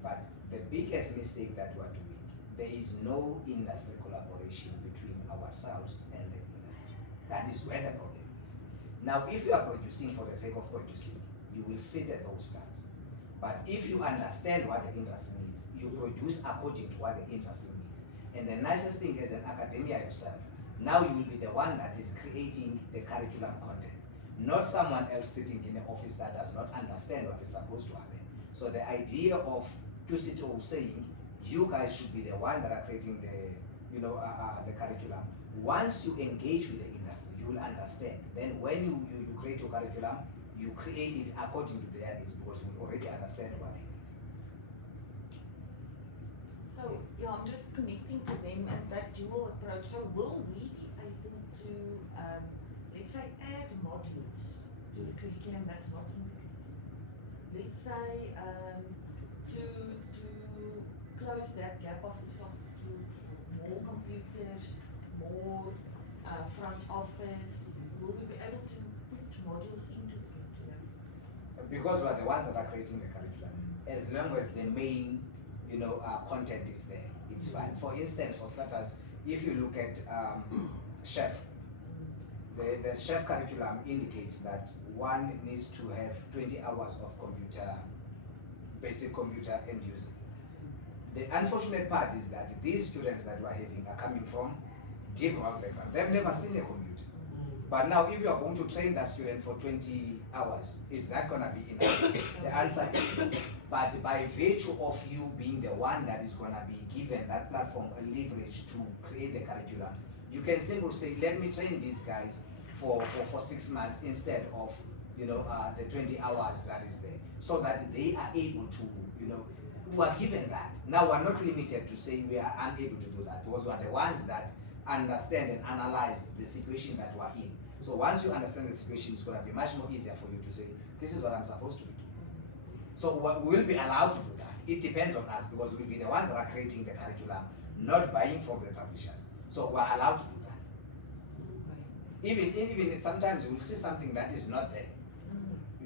But the biggest mistake that we are doing, there is no industry collaboration between ourselves and the industry. That is where the problem is. Now, if you are producing for the sake of producing, you will sit at those stats. But if you understand what the industry needs, you produce according to what the industry needs. And the nicest thing as an academia yourself, now you will be the one that is creating the curriculum content, not someone else sitting in the office that does not understand what is supposed to happen. So the idea of Kusito saying, you guys should be the one that are creating the curriculum. Once you engage with the industry, you will understand. Then when you create your curriculum, you create it according to their needs, because you already understand what they need. So, yeah, I'm just connecting to them and that dual approach. So will we be able to, let's say, add modules to the curriculum that's not in the curriculum? Let's say, to close that gap of the soft skills, more computers, more front office, will we be able to put modules into the curriculum? Because we are the ones that are creating the curriculum, as long as the main content is there, it's fine. For instance, for starters, if you look at chef, the chef curriculum indicates that one needs to have 20 hours of basic computer end using. The unfortunate part is that these students that we're having are coming from deep rural background. They've never seen a computer. But now if you are going to train that student for 20 hours, is that going to be enough? The answer is no. But by virtue of you being the one that is going to be given that platform a leverage to create the curriculum, you can simply say, let me train these guys for 6 months instead of the 20 hours that is there, so that they are able to, we are given that. Now we're not limited to say we are unable to do that, because we are the ones that understand and analyze the situation that we're in. So once you understand the situation, it's going to be much more easier for you to say, this is what I'm supposed to do. So we will be allowed to do that. It depends on us, because we'll be the ones that are creating the curriculum, not buying from the publishers. So we're allowed to do that. Even sometimes you will see something that is not there.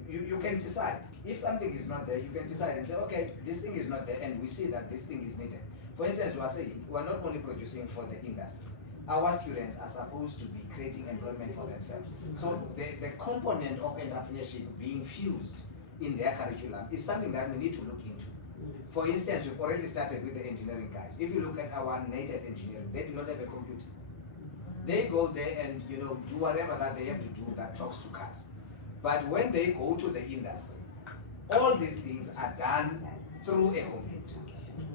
You can decide. If something is not there, you can decide and say, okay, this thing is not there, and we see that this thing is needed. For instance, we are saying, we are not only producing for the industry. Our students are supposed to be creating employment for themselves. So the component of entrepreneurship being fused in their curriculum is something that we need to look into. For instance, we've already started with the engineering guys. If you look at our native engineering, they do not have a computer. They go there and do whatever that they have to do that talks to cars. But when they go to the industry, all these things are done through a computer.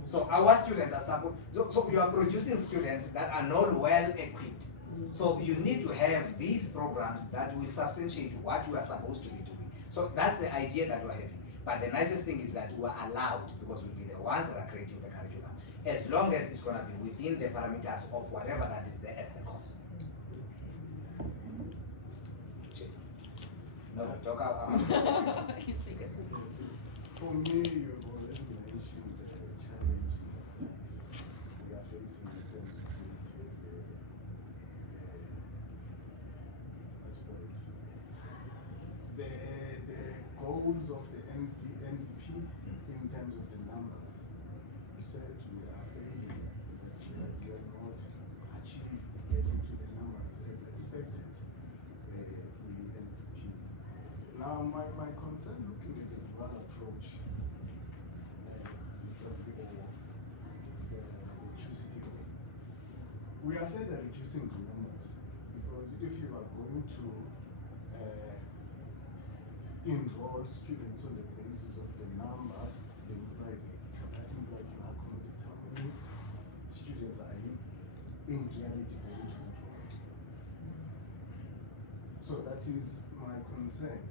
So our students are supposed, so you are producing students that are not well equipped. So you need to have these programs that will substantiate what you are supposed to be doing. So that's the idea that we're having. But the nicest thing is that we're allowed, because we'll be the ones that are creating the curriculum, as long as it's going to be within the parameters of whatever that is there as the course. No, talk out. For me, you've already mentioned the challenges that we are facing in terms of creating the goals of the NDP in terms of the numbers. You said we are failing, that we are not achieving getting to the numbers as expected with NDP. Now, my concern looking at the dual approach, we are further reducing the numbers, because if you are going to enroll students on the basis of the numbers, then that can accommodate how many students are in reality going to enroll. So that is my concern.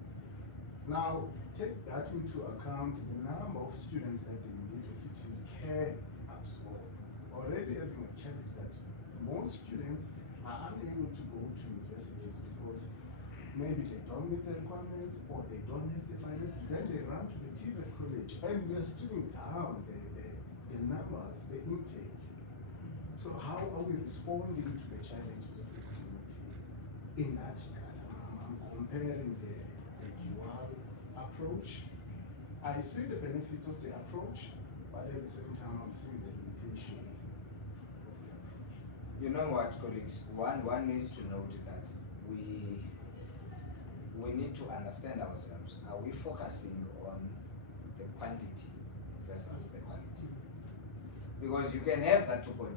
Now, take that into account, the number of students that the universities can absorb. Already having a challenge that most students are unable to go to universities because maybe they don't meet the requirements or they don't have the finances. Then they run to the TVET college, and we are steering down the numbers, the intake. So how are we responding to the challenges of the community in that regard? I'm comparing the dual approach. I see the benefits of the approach, but at the same time I'm seeing the limitations of the approach. You know what, colleagues? One needs to note that we need to understand ourselves. Are we focusing on the quantity versus the quality? Because you can have that 2.5,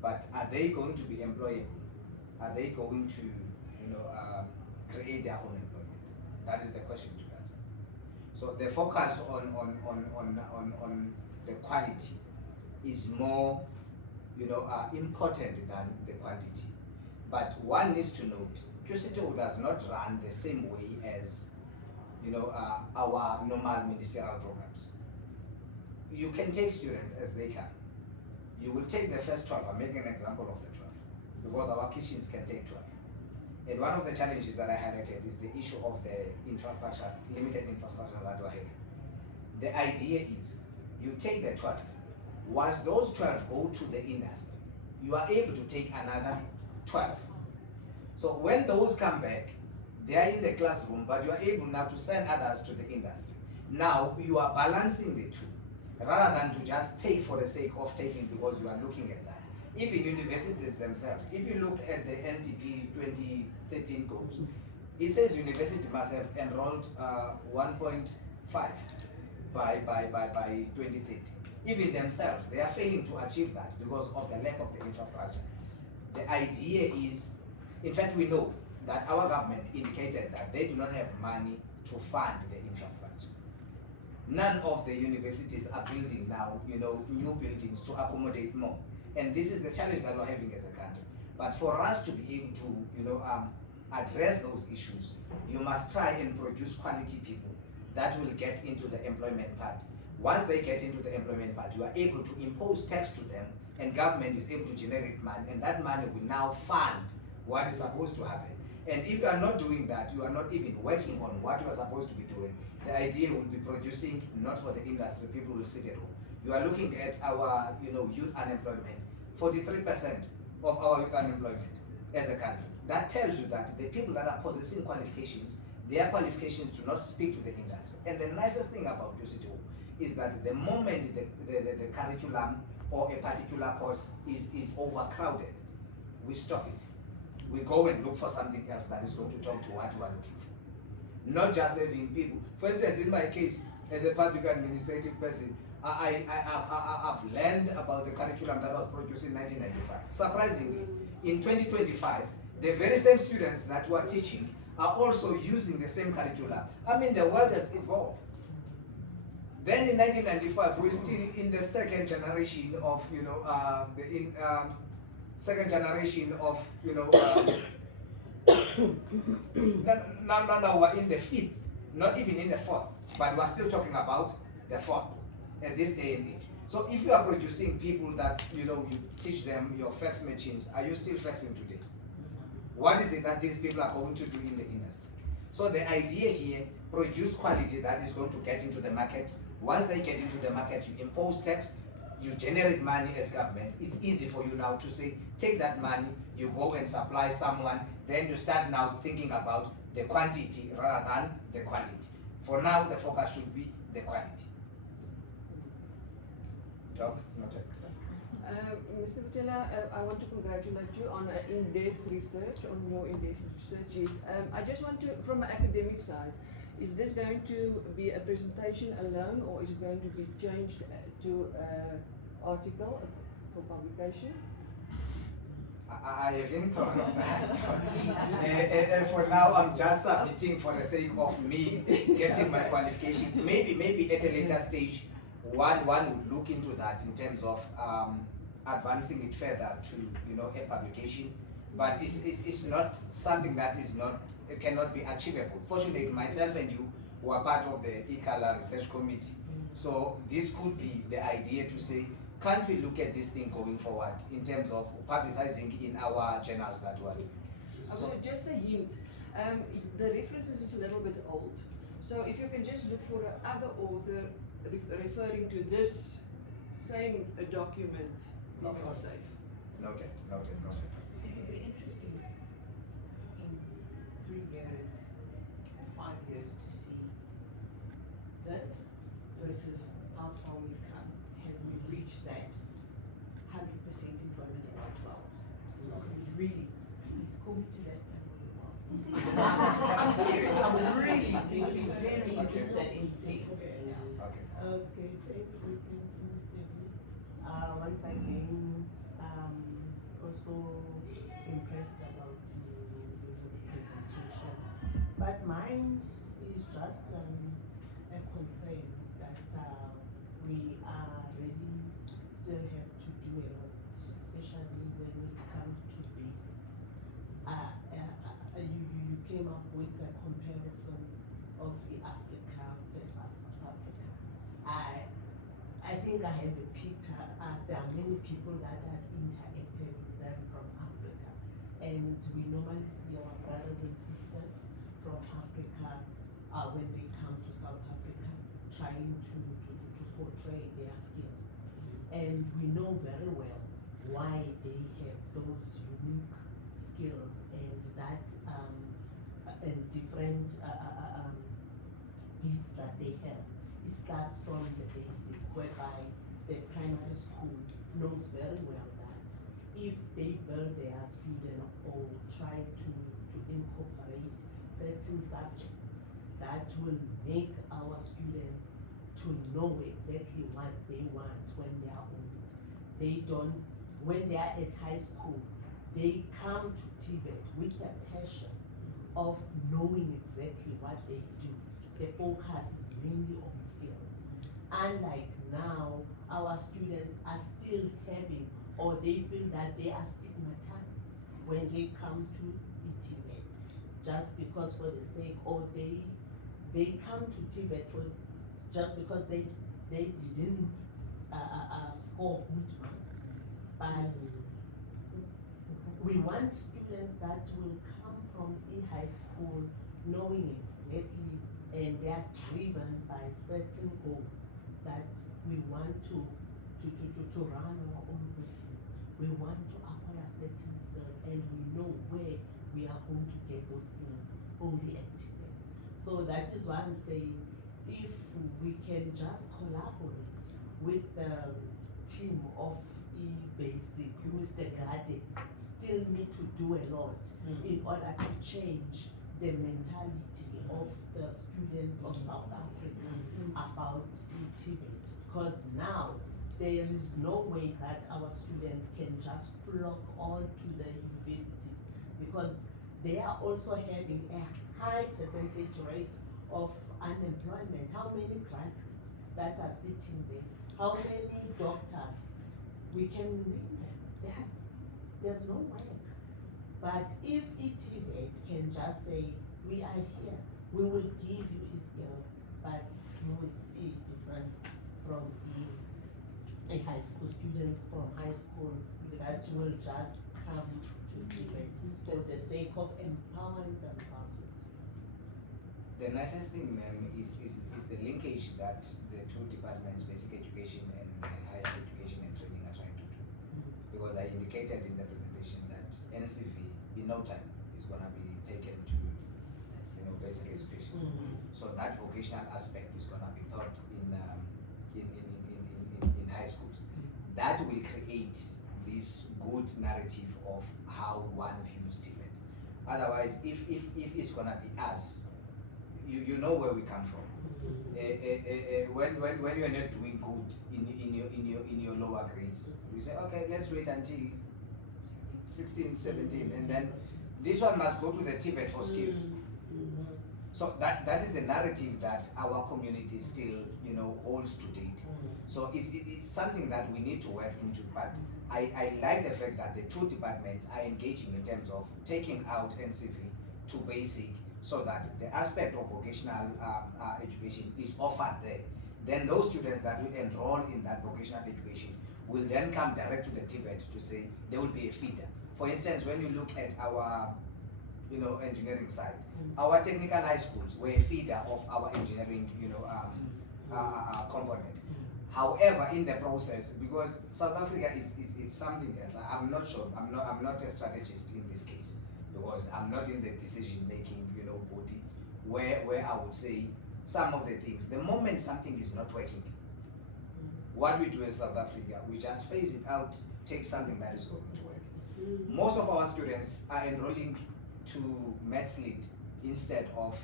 but are they going to be employable? Are they going to, create their own employment? That is the question to answer. So the focus on the quality is more, important than the quantity. But one needs to note, QCITO does not run the same way as, our normal ministerial programs. You can take students as they come. You will take the first 12. I'm making an example of the 12, because our kitchens can take 12. And one of the challenges that I highlighted is the issue of the infrastructure, limited infrastructure that we're having. The idea is, you take the 12. Once those 12 go to the industry, you are able to take another 12. So when those come back, they are in the classroom, but you are able now to send others to the industry. Now you are balancing the two, rather than to just take for the sake of taking because you are looking at that. Even universities themselves, if you look at the NDP 2013 goals, It says university must have enrolled 1.5 by 2030. Even themselves, they are failing to achieve that because of the lack of the infrastructure. The idea is, in fact, we know that our government indicated that they do not have money to fund the infrastructure. None of the universities are building now, new buildings to accommodate more. And this is the challenge that we're having as a country. But for us to be able to, address those issues, you must try and produce quality people that will get into the employment part. Once they get into the employment part, you are able to impose tax to them, and government is able to generate money, and that money will now fund what is supposed to happen. And if you are not doing that, you are not even working on what you are supposed to be doing. The idea will be producing not for the industry, people will sit at home. You are looking at our youth unemployment, 43% of our youth unemployment as a country. That tells you that the people that are possessing qualifications, their qualifications do not speak to the industry. And the nicest thing about UCT is that the moment the curriculum or a particular course is overcrowded, we stop it. We go and look for something else that is going to talk to what we are looking for. Not just having people. For instance, in my case, as a public administrative person, I've learned about the curriculum that was produced in 1995. Surprisingly, in 2025, the very same students that were teaching are also using the same curriculum. I mean, the world has evolved. Then in 1995, we're still in the second generation of, second generation of, now we're in the fifth, not even in the fourth, but we're still talking about the fourth at this day and age. So if you are producing people that, you teach them your fax machines, are you still faxing today? What is it that these people are going to do in the industry? So the idea here, produce quality that is going to get into the market. Once they get into the market, you impose tax, you generate money as government. It's easy for you now to say, take that money, you go and supply someone, then you start now thinking about the quantity rather than the quality. For now, the focus should be the quality. Doc, noted. Mr. Butela, I want to congratulate you on in-depth research, on your in-depth research. I just want to, from an academic side, is this going to be a presentation alone, or is it going to be changed to an article for publication? I haven't thought of that. And for now, I'm just submitting for the sake of me getting my qualification. Maybe at a later stage, one would look into that in terms of advancing it further to a publication. But it's not something that it cannot be achievable. Fortunately, myself and you were part of the ICALA research committee. So this could be the idea to say, can't we look at this thing going forward in terms of publicizing in our journals that we are doing? So just a hint, the references is a little bit old. So if you can just look for another author referring to this same document, you are safe. Noted. It would be interesting in 3 years, 5 years to see this versus how far we've come. Have we reached that 100% employment of our 12s? Really, please call me to that level. I'm serious. I'm really very interested in seeing. Okay, thank you, Mr. Lee. Once again, also impressed about the presentation. But mine is just a concern that we really still have to do a lot, especially when it comes to basics. You came up with a comparison of Africa versus South Africa. I think I have a picture. There are many people that have interacted with them from Africa, and we normally see our brothers and sisters from Africa when they come to South Africa trying to portray their skills, and we know very well why they have those unique skills and that and different gifts that they have. It starts from the basic, whereby the primary school knows very well that if they build their students or try to incorporate certain subjects that will make our students to know exactly what they want when they are old. They don't, when they are at high school, they come to TVET with the passion of knowing exactly what they do. The focus is mainly on skills. Unlike now, our students are still having, or they feel that they are stigmatized when they come to TVET, just because for the sake, or they come to TVET for just because they didn't score good marks. But we want students that will come from high school knowing exactly, and they are driven by certain goals that we want to run our own business. We want to acquire certain skills, and we know where we are going to get those skills only at TVET. So that is why I'm saying, if we can just collaborate with the team of basic, Mr. Gade still need to do a lot in order to change the mentality of the students of South Africa about TVET. Because now there is no way that our students can just flock all to the universities, because they are also having a high percentage rate of unemployment. How many graduates that are sitting there? How many doctors? We can name them. There's no work. But if TVET can just say, we are here, we will give you skills, but you will see difference from the high school students from high school that will just come to TVET for the sake of empowering themselves with skills. The nicest thing, ma'am, is the linkage that the two departments, basic education and higher education and training, are trying to do. Because I indicated in the presentation that NCV, in no time, is going to be taken to, basic education. So that vocational aspect is going to be taught in high schools. That will create this good narrative of how one views TVET. Otherwise, if it's going to be us, you know where we come from. When you are not doing good in your lower grades, we say, okay, let's wait until 16, 17, and then this one must go to the TVET for skills. So that is the narrative that our community still, holds to date. So it's something that we need to work into. But I like the fact that the two departments are engaging in terms of taking out NCV to basic, so that the aspect of vocational education is offered there. Then those students that will enroll in that vocational education will then come direct to the TVET to say there will be a feeder. For instance, when you look at our engineering side, our technical high schools were a feeder of our engineering component. However, in the process, because South Africa is something else, I'm not sure, I'm not a strategist in this case, because I'm not in the decision-making, body, where I would say some of the things, the moment something is not working, what we do in South Africa, we just phase it out, take something that is going to work. Most of our students are enrolling to Maths Lead instead of,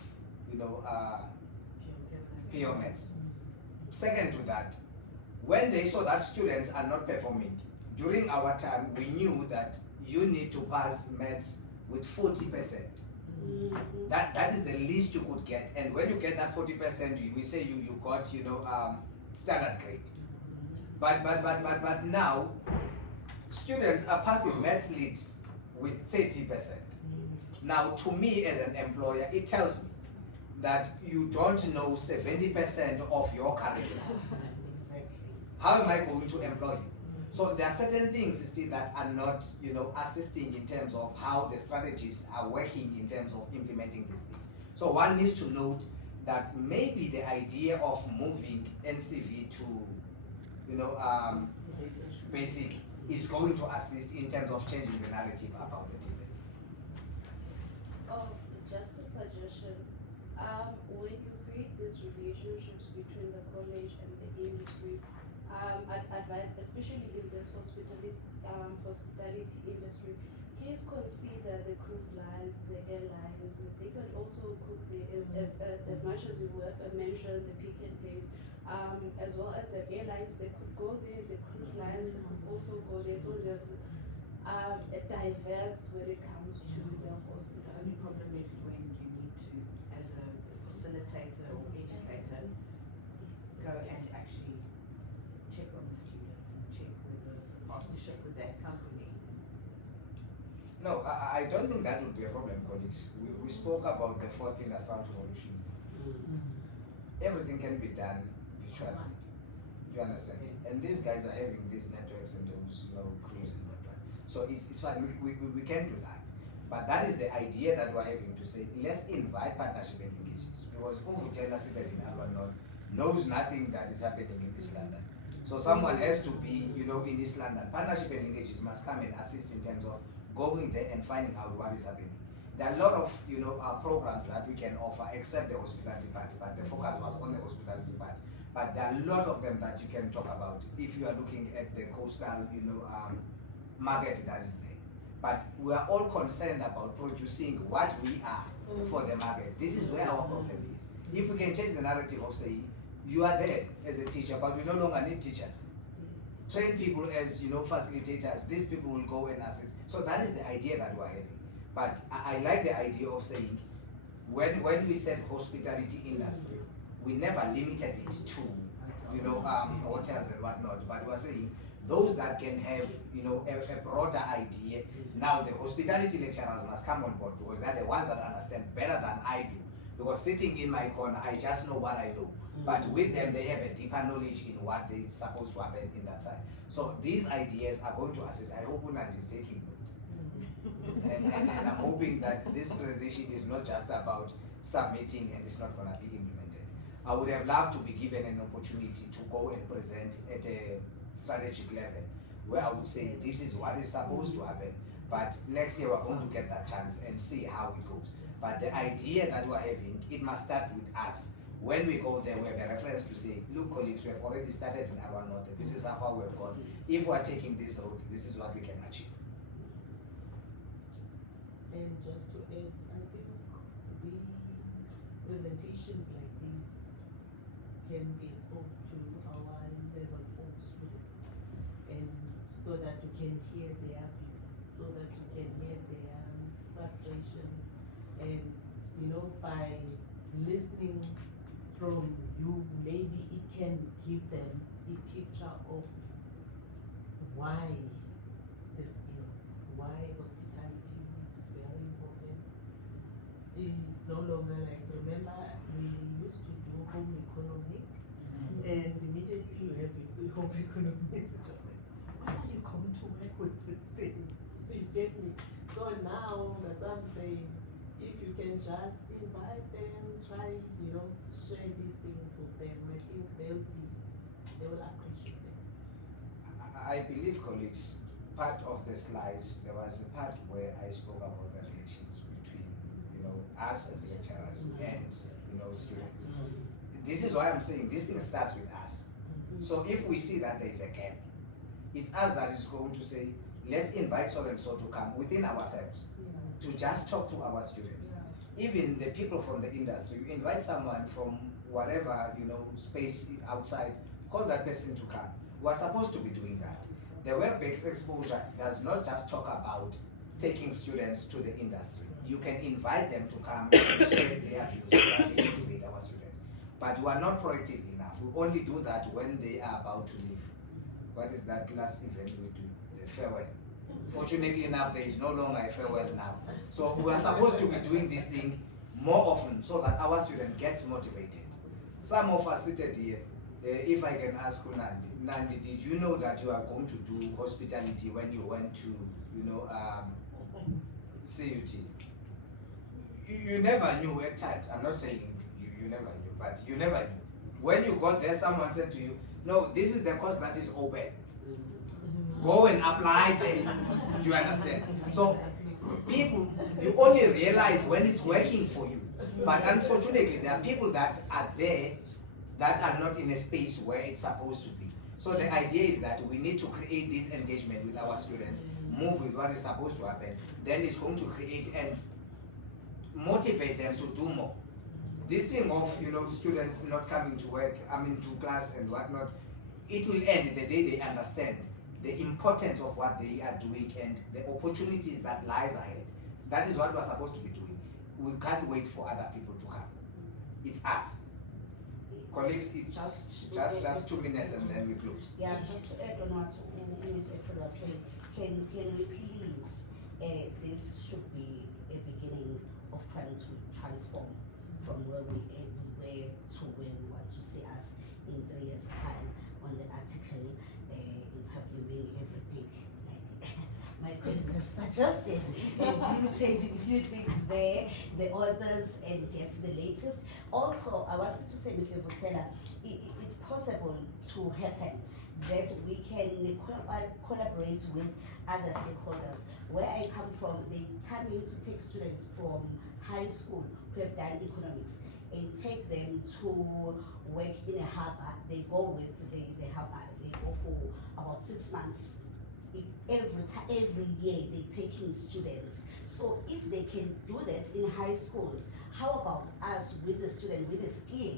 pure Maths. Second to that, when they saw that students are not performing, during our time, we knew that you need to pass Maths with 40%. That is the least you could get, and when you get that 40%, we say you got standard grade. But now students are passing Maths Lead with 30%. Now, to me as an employer, it tells me that you don't know 70% of your curriculum. How am I going to employ you? So there are certain things still that are not, assisting in terms of how the strategies are working in terms of implementing these things. So one needs to note that maybe the idea of moving NCV to, basic is going to assist in terms of changing the narrative about the TVET. Just a suggestion. When you create these relationships between the college and the industry, I'd advise, especially in this hospitality industry, please consider the cruise lines, the airlines. They can also cook as much as you mentioned, the pick and pays, as well as the airlines. They could go there. The cruise lines they could also go there. So there's diverse when it comes to the The hospital. only problem is when you need to, as a facilitator or educator, go and actually check on the students and check whether the partnership with that company. No, I don't think that would be a problem, colleagues. We spoke about the fourth industrial revolution. Everything can be done virtually. You understand? And these guys are having these networks and those, crews and whatnot. So it's fine. We can do that. But that is the idea that we're having to say, let's invite partnership and linkages. Because Uvutela Sibet in Alba knows nothing that is happening in East London. So someone has to be, in East London. Partnership and linkages must come and assist in terms of going there and finding out what is happening. There are a lot of, programs that we can offer except the hospitality part, but the focus was on the hospitality part. But there are a lot of them that you can talk about if you are looking at the coastal, market that is there. But we are all concerned about producing what we are for the market. This is where our problem is. If we can change the narrative of saying, you are there as a teacher, but we no longer need teachers. Train people as, facilitators. These people will go and assist. So that is the idea that we're having. But I like the idea of saying, when we said hospitality industry, we never limited it to, hotels and whatnot. But we're saying those that can have, a broader idea. Now the hospitality lecturers must come on board because they're the ones that understand better than I do. Because sitting in my corner, I just know what I know. But with them, they have a deeper knowledge in what is supposed to happen in that side. So these ideas are going to assist. I hope Unand is taking note. and I'm hoping that this presentation is not just about submitting and it's not going to be implemented. I would have loved to be given an opportunity to go and present at a strategic level where I would say this is what is supposed to happen. But next year we're going to get that chance and see how it goes. But the idea that we're having, it must start with us. When we go there, we have a reference to say, look colleagues, we have already started in our north. This is how far we have gone. If we're taking this road, this is what we can achieve. And just to add, I think the presentations like this can be exposed to our level 4 students, and so that you can hear their views, so that you can hear their frustrations, and by listening from you, maybe it can give them a picture of why the skills, why hospitality is very important. It's no longer like, remember, we used to do home economics, and immediately you have home economics, it's just like, why are you coming to work with this thing? You get me? So now, that's what I'm saying, if you can just invite them, try, share these things with them, I think they will appreciate it. I believe, colleagues, part of the slides, there was a part where I spoke about the relations between, us as lecturers and, students. This is why I'm saying this thing starts with us. So if we see that there is a gap, it's us that is going to say, let's invite so and so to come within ourselves to just talk to our students. Even the people from the industry, you invite someone from whatever, space outside, call that person to come. We're supposed to be doing that. The web-based exposure does not just talk about taking students to the industry. You can invite them to come and share their views so that they motivate our students. But we are not proactive enough. We only do that when they are about to leave. What is that last event we do? The farewell. Fortunately enough, there is no longer a farewell now. So we are supposed to be doing this thing more often so that our student gets motivated. Some of us seated here, if I can ask Nandi, did you know that you are going to do hospitality when you went to, CUT? You never knew at times. I'm not saying you never knew, but you never knew. When you got there, someone said to you, no, this is the course that is open. Go and apply there. Do you understand? So people, you only realize when it's working for you. But unfortunately, there are people that are there that are not in a space where it's supposed to be. So the idea is that we need to create this engagement with our students, move with what is supposed to happen, then it's going to create and motivate them to do more. This thing of, students not coming to work, to class and whatnot, it will end the day they understand the importance of what they are doing and the opportunities that lies ahead. That is what we're supposed to be doing. We can't wait for other people to come. It's us. Colleagues, it's just 2 minutes and then we close. Yeah, just to add on what Ms. April was saying, can we please, this should be a beginning of trying to transform from where we were to where we want to see us in 3 years' time on the article, interviewing everything. Like my colleagues have suggested, you changing a few things there, the authors, and get the latest. Also, I wanted to say, Mr. Vutela, it's possible to happen that we can collaborate with other stakeholders. Where I come from, they come in to take students from high school who have done economics and take them to work in a harbor. They go with the harbor, they go for about 6 months. Every year they take in students. So if they can do that in high schools, how about us with the student with the skill?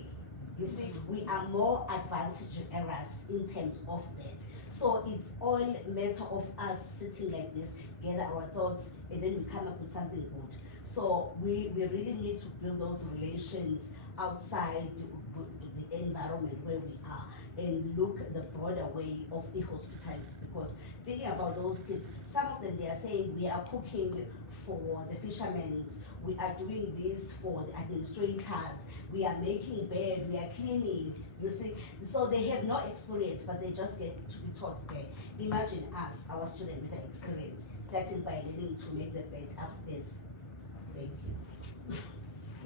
You see, we are more advantaged areas in terms of that. So it's all matter of us sitting like this, gather our thoughts, and then we come up with something good. So we really need to build those relations outside the environment where we are and look at the broader way of the hospitalities, because thinking about those kids, some of them, they are saying we are cooking for the fishermen, we are doing this for the administrators, we are making bed, we are cleaning, you see. So they have no experience, but they just get to be taught there. Imagine us, our student with the experience, starting by learning to make the bed upstairs. Thank you.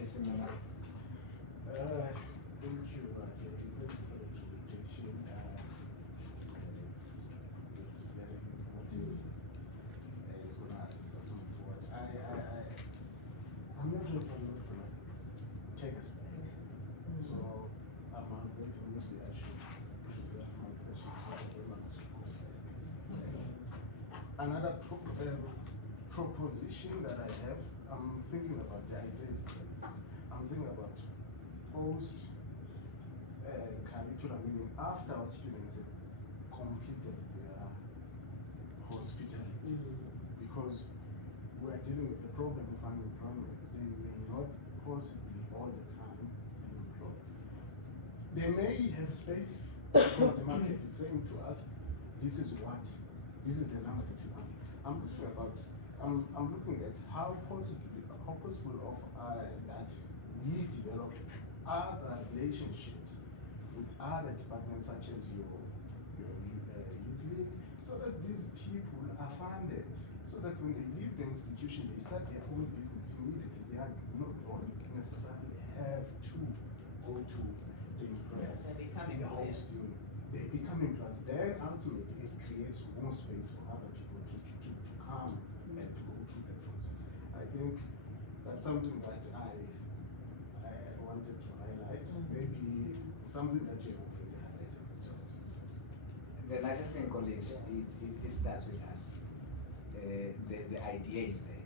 Yes, Mama. Thank you, Jackie. Thank you for the presentation. It's very informative. It's going to assist us on forward. I'm not sure if I'm going to take us back. So I'm going to mostly I should reserve my questions for the next Another proposition that I have, I'm thinking about the ideas. I'm thinking about post curriculum, meaning after our students have completed their hospitality, because we are dealing with the problem of unemployment. They may not possibly all the time be employed. They may have space because the market is saying to us, this is the number that you want. I'm looking at how possible that we develop other relationships with other departments such as your youth league, so that these people are funded, so that when they leave the institution, they start their own business immediately. They are not going to necessarily have to go to the employers. They become employers. They become employers. Then ultimately it creates more space for other people to come and to go through the process. I think that's something that I wanted to highlight. Maybe something that you have already highlighted is just. The nicest thing, colleagues, is it starts with us. The idea is there.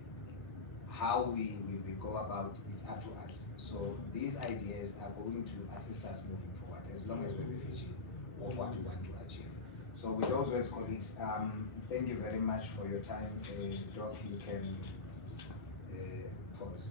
How we go about it's up to us. So these ideas are going to assist us moving forward as long as we're vision of what we want to achieve. So with those words, colleagues, thank you very much for your time. Doc, you can pause.